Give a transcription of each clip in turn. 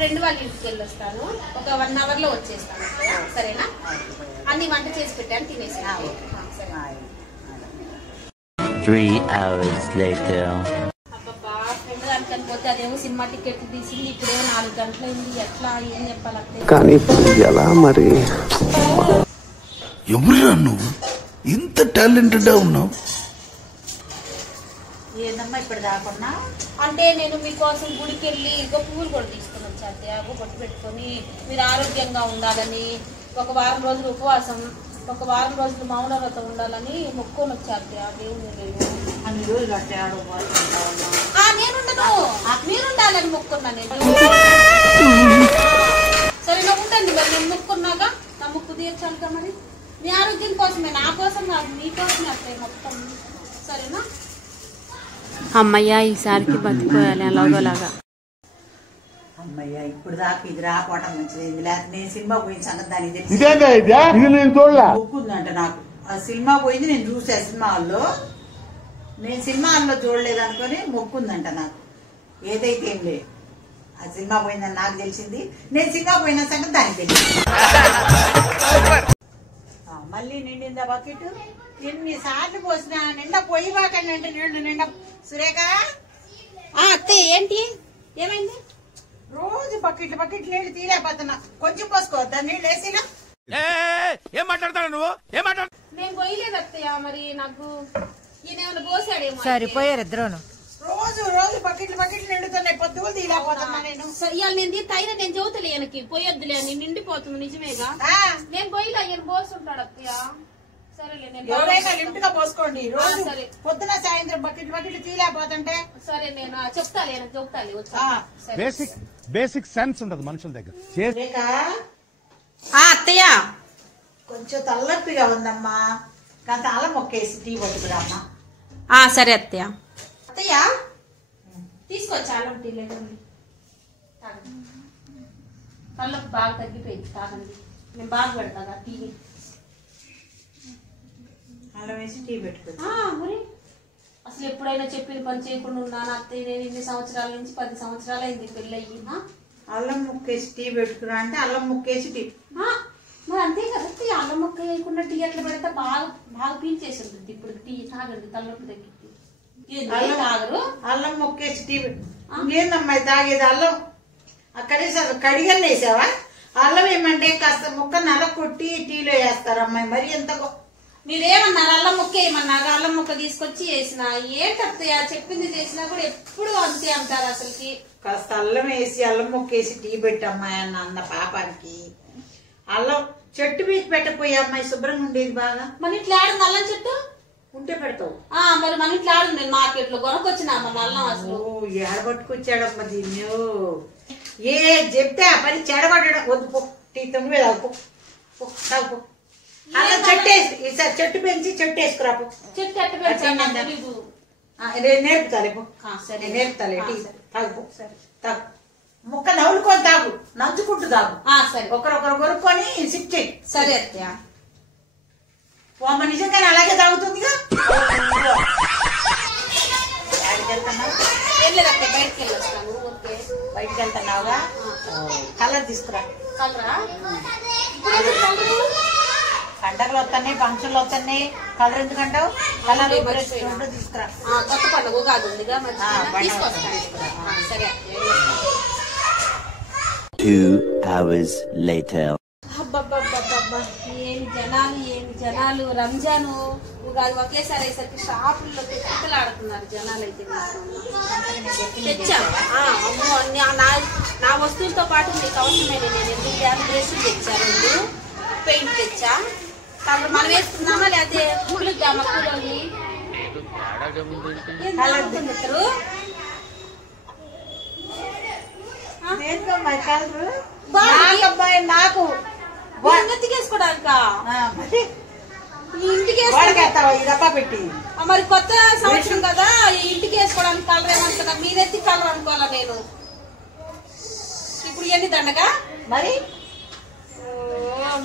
Friend వాళ్ళ ఇంటికి వెళ్ళొస్తాను. ఒక 1 hour లో వచ్చేస్తాను. సరేనా? అన్ని వంట చేసి పెట్టాను, తినేసి. 3 hours later. అబ్బబ్బా, ఫ్రెండ్ దానికని పోతే అదేమో సినిమా టికెట్ తీసింది. ఇప్పుడేమో 4 గంటలైంది. ఎట్లా ఏం చెప్పాలి? కానీ ఎలా మరి? ఎవరురా నువ్వు? ఇంత టాలెంటెడ్ ఉన్నావు? ఏందమ్మా ఇప్పుడు దాకున్నా? అంటే నేను మీకోసం గుడికి వెళ్ళి ఇగో పువ్వులు కూడా తీసుకుని వచ్చాను. అవి బొట్టు పెట్టుకొని మీరు ఆరోగ్యంగా ఉండాలని, ఒక వారం రోజులు ఉపవాసం, ఒక వారం రోజులు మౌన వ్రతం ఉండాలని మొక్కుకొని వచ్చారు. దేవుడు అన్ని రోజులు అట్టే నేనుండను, మీరుండాలని మొక్కున్నా నేను. సరే నా ఉండండి, మరి నేను మొక్కున్నాగా నా మొక్కు తీర్చాలిగా. మరి మీ ఆరోగ్యం కోసమే, నా కోసం కాదు, మీకోసమే అత్తయ్య మొత్తం. సరేనా? అమ్మయ్య, ఈసారికి బతికిపోయాలి అలాగోలాగా. అమ్మయ్య, ఇప్పుడు దాకా ఇది రాకపోవటం మంచిది. లేకపోతే నేను సినిమా పోయిన సంగతి దానికి మొక్కుందంట నాకు. ఆ సినిమా పోయింది, నేను చూసా సినిమా హాల్లో. నేను సినిమా హాల్లో చూడలేదు అనుకుని మొక్కుందంట నాకు. ఏదైతే ఏం లేదు, ఆ సినిమా పోయిందని నాకు తెలిసింది. నేను సినిమా పోయిన సంగతి దానికి తెలిసింది. మళ్ళీ నిండిందా బకెట్? ఎన్నిసార్లు పోసినా నిండా పోయి బాకండి అంటే నిండా. సురేఖ, అత్తయ్య ఏంటి, ఏమైంది? రోజు బకెట్ నీళ్లు తీలేకపోతున్నా. కొంచెం పోసుకోవద్దా నీళ్ళు వేసినా? ఏం మాట్లాడతాడు నువ్వు? ఏం మాట్లాడు? నేను పోయలేదు అత్తయ్య, మరి నాకు ఈయన ఏమైనా పోసాడేమో. సరిపోయారు ఇద్దరును. రోజు బకెట్లు నిండుతున్నాయి. పొద్దులు తీలేకపోతున్నా నేను. ఇవాళ నేను తైన నేను చదువుతలే ఈయనకి పోయొద్దులే అని. నిండిపోతుంది నిజమేగా. నేను పోయిలా, ఈయన పోస్తుంటాడు అత్తయ్య. సరేలే, ఎవరైనా లిమిట్ గా పోసుకోండి. రోజు పొద్దున సాయంత్రం బకెట్లు తీలేకపోతుంటే. సరే, నేను చెప్తాలే, చెప్తాలే. బేసిక్ సెన్స్ ఉండదు మనుషుల దగ్గర. అత్తయ్య కొంచెం తలనొప్పిగా ఉందమ్మా, కాస్త అల్లం మొక్కేసి టీ పట్టుకురామ్మా. సరే అత్తయ్య. అత్తయ్య తీసుకొచ్చి అల్లం టీ లేదండి, తలనొప్పి బాగా తగ్గిపోయింది. తాగండి, నేను బాగా పెడతా టీవీ. అల్లం వేసి టీ పెట్టుకో. మరి అసలు ఎప్పుడైనా చెప్పిన పని చేయకుండా ఉన్నాను అత్తయ్య. నేను ఇన్ని సంవత్సరాల నుంచి 10 సంవత్సరాలు అయింది పెళ్ళయ్యి. అల్లం ముక్కేసి టీ పెట్టుకున్నా అంటే అల్లం ముక్కేసి టీ. మరి అంతే కదా, అల్లం ముక్క వేయకుండా టీ ఎట్లా పెడితే బాగా పీల్చేసి ఉంటుంది. ఇప్పుడు టీ తాగండి, తలనొప్పి తగ్గింది. తాగరు? అల్లం ముక్కేసి టీ ఇంకేందమ్మా తాగేది? అల్లం కనీసం కడిగని వేసావా? అల్లం ఏమంటే కాస్త ముక్క నల్ల కొట్టి టీలో వేస్తారు అమ్మాయి. మరి ఎంత మీరేమన్నారు? అల్లం ముక్క ఏమన్నారు? అల్లం ముక్క తీసుకొచ్చి వేసిన. ఏంటత్తయ్య చెప్పింది చేసినా కూడా ఎప్పుడు అంతే అంటారు. అసలుకి కాస్త అల్లం వేసి అల్లం ముక్కేసి టీ పెట్టమ్మాయి అన్న పాపానికి. అల్లం చెట్టు పీకి పెట్టపోయి అమ్మాయి శుభ్రంగా ఉండేది బాగా. మన ఇట్లా ఆడుంది అల్లం చెట్టు ఉంటే పెడతావు. మరి మన ఇట్లా ఆడు, నేను మార్కెట్ లో కొనుక్కొచ్చినా మన అల్లం. అసలు ఏడబట్టుకొచ్చాడమ్మా దీన్ని. ఏ చెప్తే ఆ పని చెడబడ్డాడు. వద్దు పో, టీతో నువ్వే తాగు. అలా చెట్టు పెంచి చెట్టు వేసుకురాపు. చెట్టు ఎట్ట పెంచాను తెలీదు. నేర్పుతాలే, నేర్పుతాలే. టీ తాగు, తాగు. ముక్క నవ్వులుకొని తాగు, నంచుకుంటూ తాగు. సరే, ఒకరొకరు కొనుక్కొని సిప్ చేయి. సరే అత్తయ్య. అమ్మ నిజంగానే అలాగే తాగుతుందిగా. బయటకి వెళ్ళొస్తాను. బయటకు వెళ్తున్నావుగా? కలర్ తీసుకురా. కలరా? పండగలు వస్తున్నాయి, ఫంక్షన్లు వస్తున్నాయి, కలర్ ఎందుకంటావు? కలర్ తీసుకురా. కొత్త పండుగ కాదు ఉందిగా, తీసుకొస్తాను. సరే. 2 hours later. ఏమి జనాలు. రంజాను ఉగాది ఒకేసారి అయ్యేసరికి షాపుల్లో ఆడుతున్నారు జనాలు. అయితే తెచ్చాను. అమ్మో, నా వస్తువులతో పాటు మీకు అవసరమైన నేను 8 డ్రెస్సులు తెచ్చాను. పెయింట్ తెచ్చా. కాబట్టి మనం వేసుకుందామా లేకపోతే కూలిద్దామా? కూలి నాకు ఎత్తికేసుకోవడానికా? ఇంటికి పెట్టి మరి కొత్త సంవత్సరం కదా, ఇంటికి వేసుకోవడానికి కలర్ ఏమనుకున్నా? మీరెత్తి కలర్ అనుకోవాలా నేను? ఇప్పుడు ఎన్ని దండగా మరి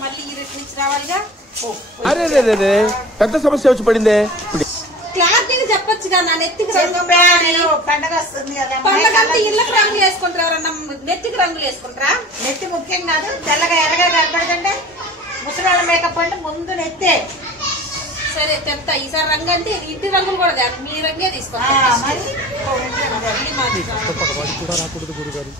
మళ్ళీ ఈ రెట్ నుంచి రావాలిగా. పెద్ద సమస్య వచ్చి పడిందే. క్లారిటీగా చెప్పొచ్చుగా. నా నెత్తికి పండగ వస్తుంది కదా, పండగ ఇళ్ళకి రంగులు వేసుకుంటారు ఎవరన్నా. నెత్తికి రంగులు వేసుకుంటారా? నెత్తి ముఖ్యం కాదు, తెల్లగా ఎర్రగా కనపడుతుంటే ముసలాళ్ళ మేకప్ అంటే ముందు నెత్తే. సరే తెస్తా ఈసారి రంగు అంటే ఇంటి రంగులు కూడా తేను, మీ రంగే తీసుకోండి. మరి ఇది మాకు పక్క కూడా రాకూడదు గురుగారు.